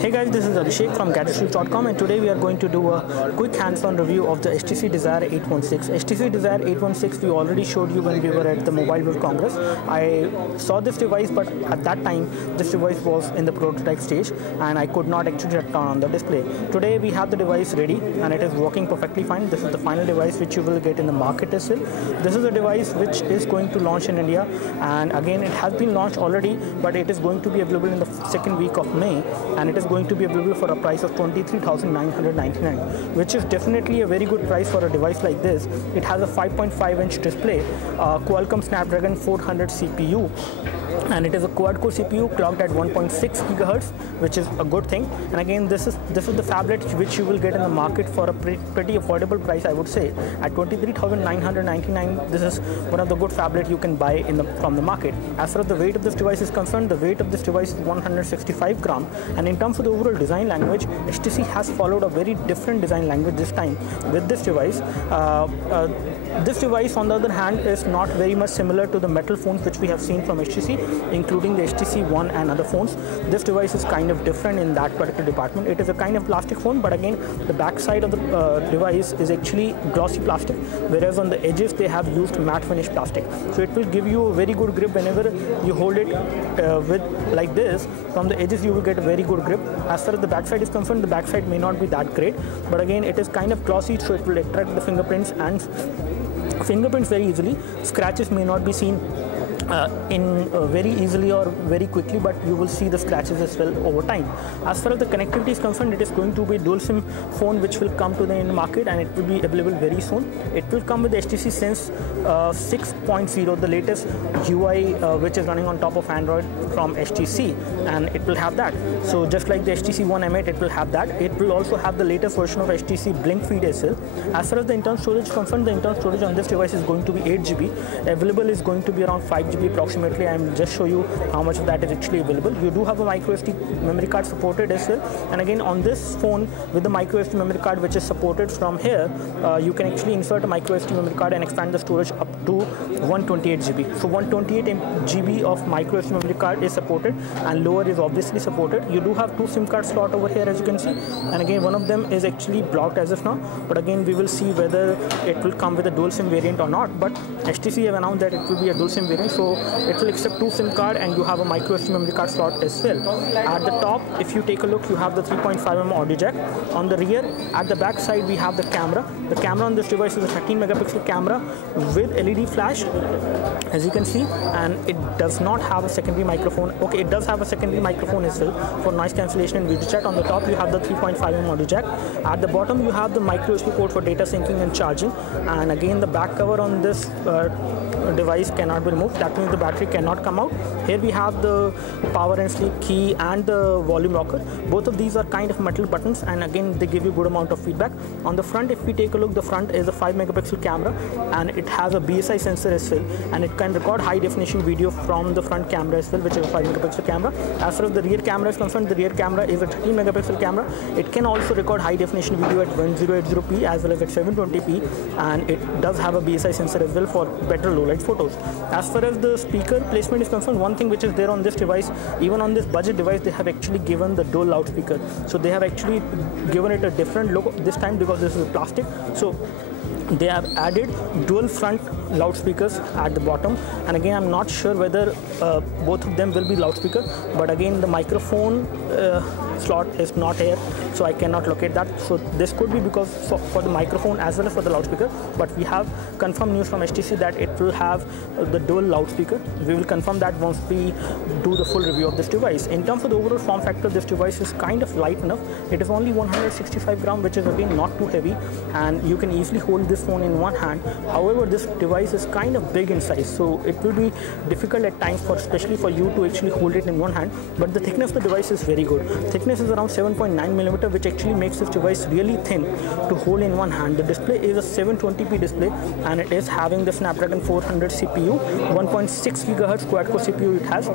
Hey guys, this is Abhishek from gadgetsreviews.com, and today we are going to do a quick hands-on review of the HTC Desire 816. HTC Desire 816 we already showed you when we were at the Mobile World Congress. I saw this device, but at that time this device was in the prototype stage and I could not actually turn on the display. Today we have the device ready and it is working perfectly fine. This is the final device which you will get in the market as well. This is a device which is going to launch in India, and again it has been launched already, but it is going to be available in the second week of May, and it is going to be available for a price of 23,999, which is definitely a very good price for a device like this. It has a 5.5-inch display, Qualcomm Snapdragon 400 CPU, and it is a quad-core CPU clocked at 1.6 GHz, which is a good thing. And again, this is the phablet which you will get in the market for a pretty affordable price, I would say. At 23,999, this is one of the good phablet you can buy from the market. As far as the weight of this device is concerned, the weight of this device is 165 gram. And in terms of the overall design language, HTC has followed a very different design language this time with this device. This device, on the other hand, is not very much similar to the metal phones which we have seen from HTC, including the HTC One and other phones. This device is kind of different in that particular department. It is a kind of plastic phone, but again, the back side of the device is actually glossy plastic, whereas on the edges they have used matte finish plastic. So it will give you a very good grip whenever you hold it with like this. From the edges you will get a very good grip. As far as the back side is concerned, the back side may not be that great, but again it is kind of glossy, so it will attract the fingerprints very easily. Scratches may not be seen very easily or very quickly, but you will see the scratches as well over time. As far as the connectivity is concerned, it is going to be dual SIM phone which will come to the market, and it will be available very soon. It will come with the HTC Sense 6.0, the latest UI which is running on top of Android from HTC, and it will have that. So just like the HTC One M8, it will have that. It will also have the latest version of HTC Blink Feed as well. As far as the internal storage is concerned, the internal storage on this device is going to be 8 GB. Available is going to be around 5 GB approximately. I will just show you how much of that is actually available. You do have a micro SD memory card supported as well, and again on this phone with the micro SD memory card which is supported from here, you can actually insert a micro SD memory card and expand the storage up to 128 GB. So 128 GB of micro SD memory card is supported, and lower is obviously supported. You do have two SIM card slot over here, as you can see, and again one of them is actually blocked as of now, but again we will see whether it will come with a dual SIM variant or not. But HTC have announced that it will be a dual SIM variant, so it will accept two SIM card, and you have a micro SD memory card slot as well. At the top, if you take a look, you have the 3.5mm audio jack. On the rear, at the back side, we have the camera. The camera on this device is a 13 megapixel camera with LED flash, as you can see, and it does not have a secondary microphone. Okay, it does have a secondary microphone as well for noise cancellation and video chat. On the top, you have the 3.5mm audio jack. At the bottom, you have the micro USB port for data syncing and charging, and again the back cover on this device cannot be removed. That means the battery cannot come out. Here we have the power and sleep key and the volume rocker. Both of these are kind of metal buttons, and again they give you good amount of feedback. On the front, if we take a look, the front is a 5 megapixel camera, and it has a BSI sensor as well, and it can record high definition video from the front camera as well, which is a 5 megapixel camera. As far as the rear camera is concerned, the rear camera is a 13 megapixel camera. It can also record high definition video at 1080p as well as at 720p, and it does have a BSI sensor as well for better low light photos. As far as the speaker placement is concerned, one thing which is there on this device, even on this budget device, they have actually given the dual loudspeaker. So they have actually given it a different look this time because this is plastic. So they have added dual front loudspeakers at the bottom, and again I'm not sure whether both of them will be loudspeaker, but again the microphone slot is not here, so I cannot locate that. So this could be because for the microphone as well as for the loudspeaker, but we have confirmed news from HTC that it will have the dual loudspeaker. We will confirm that once we do the full review of this device. In terms of the overall form factor, this device is kind of light enough. It is only 165 gram, which is again not too heavy, and you can easily hold this phone in one hand. However, this device is kind of big in size, so it will be difficult at times especially for you to actually hold it in one hand. But the thickness of the device is very good. Thickness is around 7.9 millimeter, which actually makes this device really thin to hold in one hand. The display is a 720p display, and it is having the Snapdragon 400 CPU, 1.6 GHz quad-core CPU it has.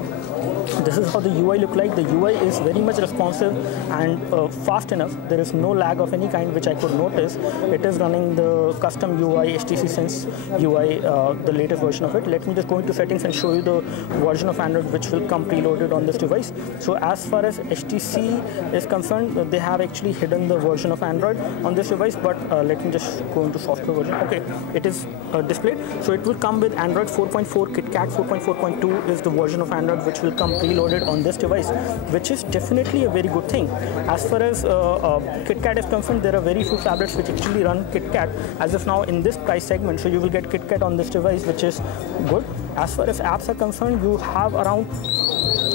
This is how the UI look like. The UI is very much responsive and fast enough. There is no lag of any kind which I could notice. It is running the custom UI, HTC Sense UI, the latest version of it. Let me just go into settings and show you the version of Android which will come preloaded on this device. So as far as HTC is concerned, they have actually hidden the version of Android on this device, but let me just go into software version. Okay, it is displayed. So it will come with Android 4.4, KitKat 4.4.2 is the version of Android which will come preloaded on this device, which is definitely a very good thing. As far as KitKat is concerned, there are very few tablets which actually run KitKat as of now in this price segment. So you will get KitKat on this device, which is good. As far as apps are concerned, you have around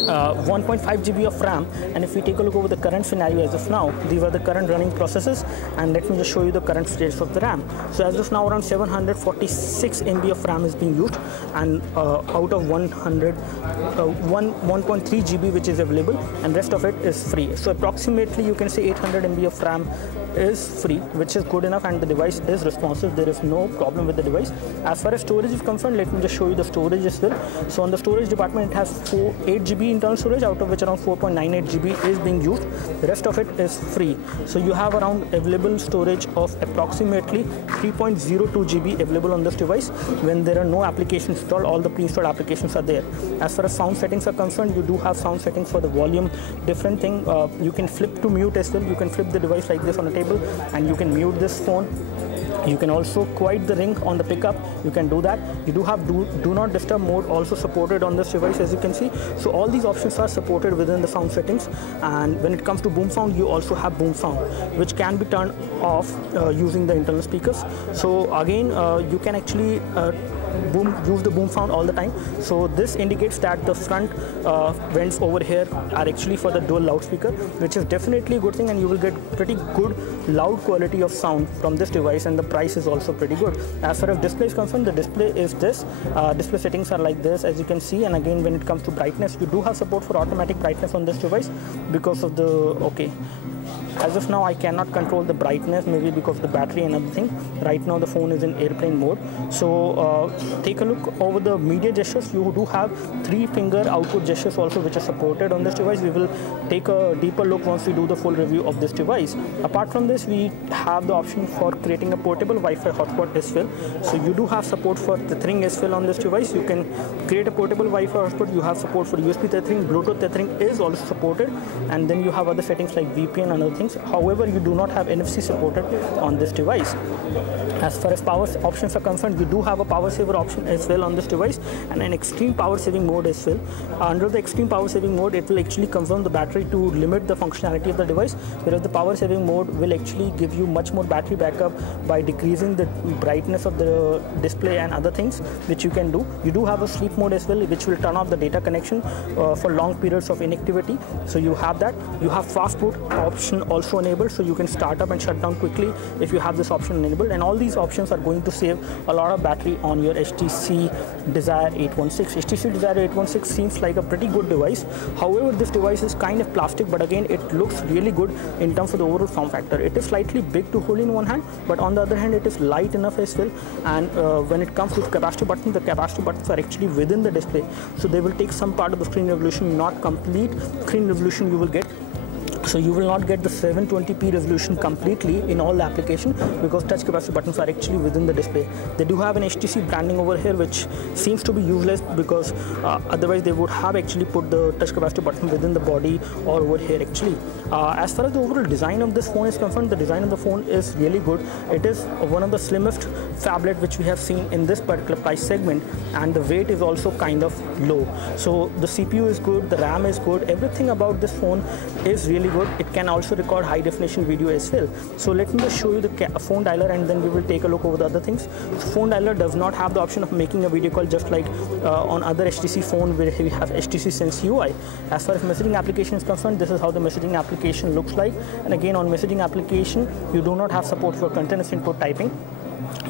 1.5 GB of RAM, and if we take a look over the current scenario as of now, these are the current running processes, and let me just show you the current status of the RAM. So as of now, around 746 MB of RAM is being used, and out of 1.3 GB which is available, and rest of it is free. So approximately you can say 800 MB of RAM is free, which is good enough, and the device is responsive. There is no problem with the device. As far as storage is concerned, let me just show you the storage as well. So on the storage department, it has 8 GB internal storage, out of which around 4.98 GB is being used. The rest of it is free. So you have around available storage of approximately 3.02 GB available on this device. When there are no applications installed, all the pre-installed applications are there. As far as sound settings are concerned, you do have sound settings for the volume. Different thing, you can flip to mute as well. You can flip the device like this on a table, and you can mute this phone. You can also quiet the ring on the pickup. You can do that. You do have do not disturb mode also supported on this device, as you can see. So all these options are supported within the sound settings. And when it comes to boom sound, you also have boom sound, which can be turned off using the internal speakers. So again, you can actually use the boom sound all the time. So this indicates that the front vents over here are actually for the dual loudspeaker, which is definitely a good thing, and you will get pretty good loud quality of sound from this device, and the price is also pretty good. As far as display is concerned, the display is this. Display settings are like this, as you can see. And again, when it comes to brightness, you do have support for automatic brightness on this device because of the as of now I cannot control the brightness, maybe because of the battery and everything. Right now the phone is in airplane mode. So take a look over the media gestures. You do have 3-finger output gestures also, which are supported on this device. We will take a deeper look once we do the full review of this device. Apart from this, we have the option for creating a portable Wi-Fi hotspot as well. So you do have support for tethering as well on this device. You can create a portable Wi-Fi hotspot. You have support for USB tethering. Bluetooth tethering is also supported, and then you have other settings like VPN and other things. However, you do not have NFC supported on this device. As far as power options are concerned, you do have a power saver option as well on this device, and an extreme power saving mode as well. Under the extreme power saving mode, it will actually consume the battery to limit the functionality of the device, whereas the power saving mode will actually give you much more battery backup by decreasing the brightness of the display and other things which you can do. You do have a sleep mode as well, which will turn off the data connection for long periods of inactivity. So you have that. You have fast boot option also enabled, so you can start up and shut down quickly if you have this option enabled. And all these options are going to save a lot of battery on your HTC Desire 816. HTC Desire 816 seems like a pretty good device. However, this device is kind of plastic, but again, it looks really good in terms of the overall form factor. It is slightly big to hold in one hand, but on the other hand, it is light enough as well. And when it comes to the capacitive button, the capacitive buttons are actually within the display, so they will take some part of the screen resolution, not complete screen resolution you will get. So you will not get the 720p resolution completely in all the application, because touch capacitive buttons are actually within the display. They do have an HTC branding over here, which seems to be useless, because otherwise they would have actually put the touch capacitive button within the body or over here actually. As far as the overall design of this phone is concerned, the design of the phone is really good. It is one of the slimmest phablet which we have seen in this particular price segment, and the weight is also kind of low. So the CPU is good, the RAM is good, everything about this phone is really good. It can also record high definition video as well. So let me just show you the phone dialer, and then we will take a look over the other things. So phone dialer does not have the option of making a video call, just like on other HTC phone where we have HTC Sense UI. As far as messaging application is concerned, this is how the messaging application looks like. And again, on messaging application, you do not have support for continuous input typing.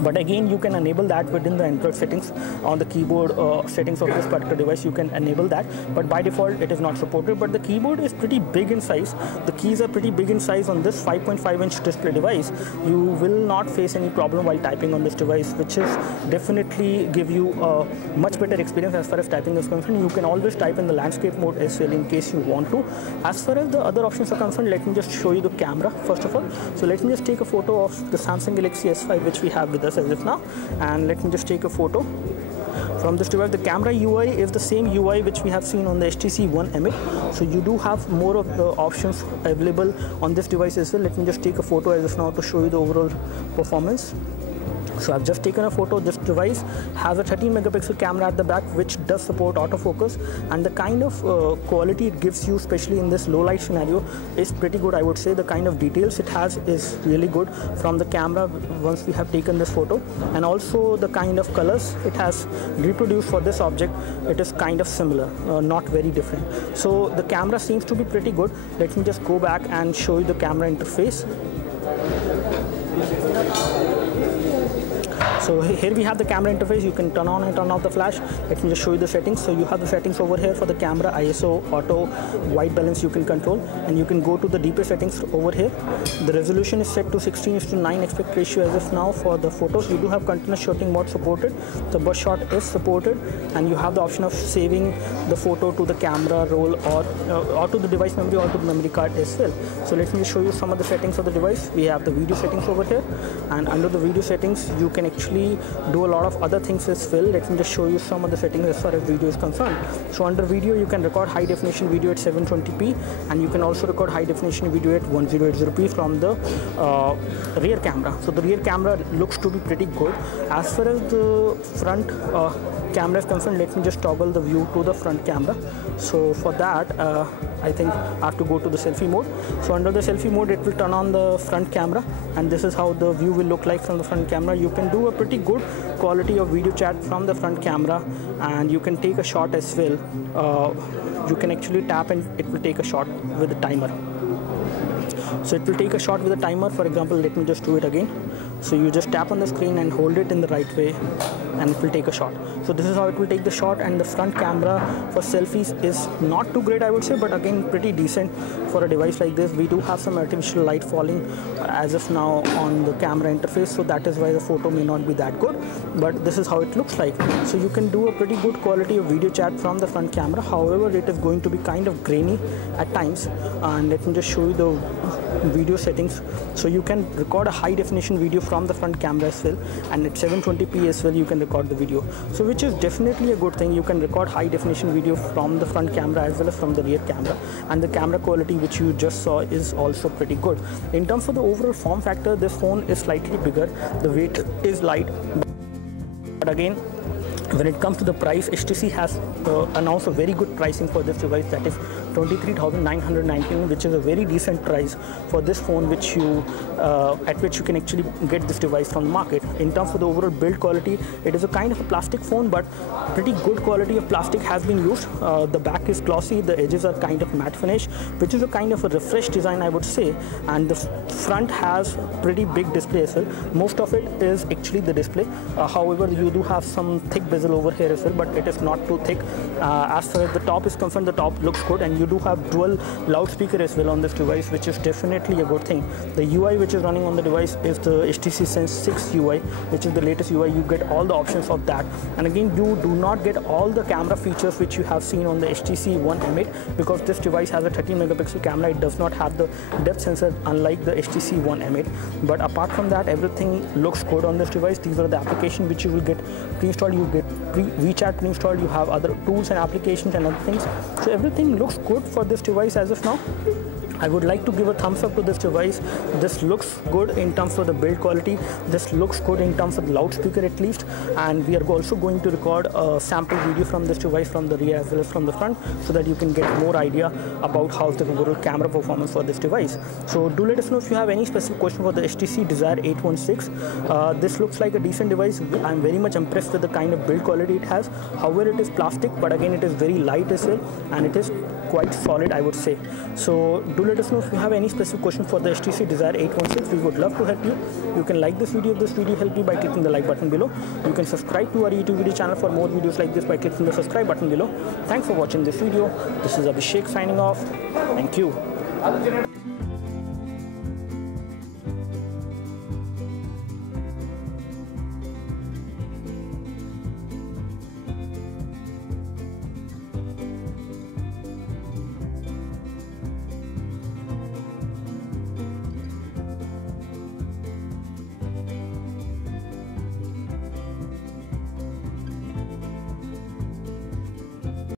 But again, you can enable that within the Android settings. On the keyboard settings of this particular device, you can enable that, but by default it is not supported. But the keyboard is pretty big in size. The keys are pretty big in size on this 5.5-inch display device. You will not face any problem while typing on this device, which is definitely give you a much better experience as far as typing is concerned. You can always type in the landscape mode as well in case you want to. As far as the other options are concerned, let me just show you the camera first of all. So let me just take a photo of the Samsung Galaxy S5 which we have with us. us as of now. And let me just take a photo from this device. The camera UI is the same UI which we have seen on the HTC One M8. So you do have more of the options available on this device as well. Let me just take a photo as of now to show you the overall performance. So I've just taken a photo. This device has a 13 megapixel camera at the back which does support autofocus, and the kind of quality it gives you, especially in this low light scenario, is pretty good, I would say. The kind of details it has is really good from the camera once we have taken this photo, and also the kind of colors it has reproduced for this object, it is kind of similar, not very different. So the camera seems to be pretty good. Let me just go back and show you the camera interface. So here we have the camera interface. You can turn on and turn off the flash. Let me just show you the settings. So you have the settings over here for the camera, ISO, auto, white balance you can control, and you can go to the deeper settings over here. The resolution is set to 16:9 aspect ratio as of now for the photos. You do have continuous shooting mode supported. The burst shot is supported, and you have the option of saving the photo to the camera roll or to the device memory or to the memory card as well. So let me just show you some of the settings of the device. We have the video settings over here, and under the video settings you can actually do a lot of other things as well. Let me just show you some of the settings as far as video is concerned. So under video you can record high definition video at 720p, and you can also record high definition video at 1080p from the rear camera. So the rear camera looks to be pretty good. As far as the front camera is concerned, let me just toggle the view to the front camera. So for that I think I have to go to the selfie mode. So under the selfie mode it will turn on the front camera, and this is how the view will look like from the front camera. You can do a pretty good quality of video chat from the front camera, and you can take a shot as well. You can actually tap and it will take a shot with a timer. So it will take a shot with a timer. For example, let me just do it again. So you just tap on the screen and hold it in the right way, and it will take a shot. So this is how it will take the shot. And the front camera for selfies is not too great, I would say, but again pretty decent for a device like this. We do have some artificial light falling as of now on the camera interface, so that is why the photo may not be that good, but this is how it looks like. So you can do a pretty good quality of video chat from the front camera. However, it is going to be kind of grainy at times, and let me just show you the video settings. So you can record a high definition video from the front camera as well, and at 720p as well you can record the video, so which is definitely a good thing. You can record high definition video from the front camera as well as from the rear camera, and the camera quality which you just saw is also pretty good. In terms of the overall form factor, this phone is slightly bigger, the weight is light, but again when it comes to the price, HTC has announced a very good pricing for this device, that is 23,919, which is a very decent price for this phone, which you at which you can actually get this device from the market. In terms of the overall build quality, it is a kind of a plastic phone, but pretty good quality of plastic has been used. The back is glossy, the edges are kind of matte finish, which is a kind of a refreshed design, I would say, and the front has pretty big display as well. Most of it is actually the display. However, you do have some thick bezel over here as well, but it is not too thick. As far as the top is concerned, the top looks good, and you do have dual loudspeaker as well on this device, which is definitely a good thing. The UI which is running on the device is the HTC Sense 6 UI, which is the latest UI. You get all the options of that, and again you do not get all the camera features which you have seen on the HTC One M8, because this device has a 13 megapixel camera. It does not have the depth sensor unlike the HTC One M8, but apart from that, everything looks good on this device. These are the applications which you will get pre-installed. You get WeChat pre-installed, you have other tools and applications and other things, so everything looks good for this device as of now. I would like to give a thumbs up to this device. This looks good in terms of the build quality. This looks good in terms of the loudspeaker at least, and we are also going to record a sample video from this device from the rear as well as from the front, so that you can get more idea about how's the overall camera performance for this device. So do let us know if you have any specific question for the HTC Desire 816. This looks like a decent device. I'm very much impressed with the kind of build quality it has. However, it is plastic, but again it is very light as well, and it is quite solid, I would say. So do let us know if you have any specific question for the HTC Desire 816. We would love to help you. You can like this video if this video helped you by clicking the like button below. You can subscribe to our YouTube video channel for more videos like this by clicking the subscribe button below. Thanks for watching this video. This is Abhishek signing off. Thank you.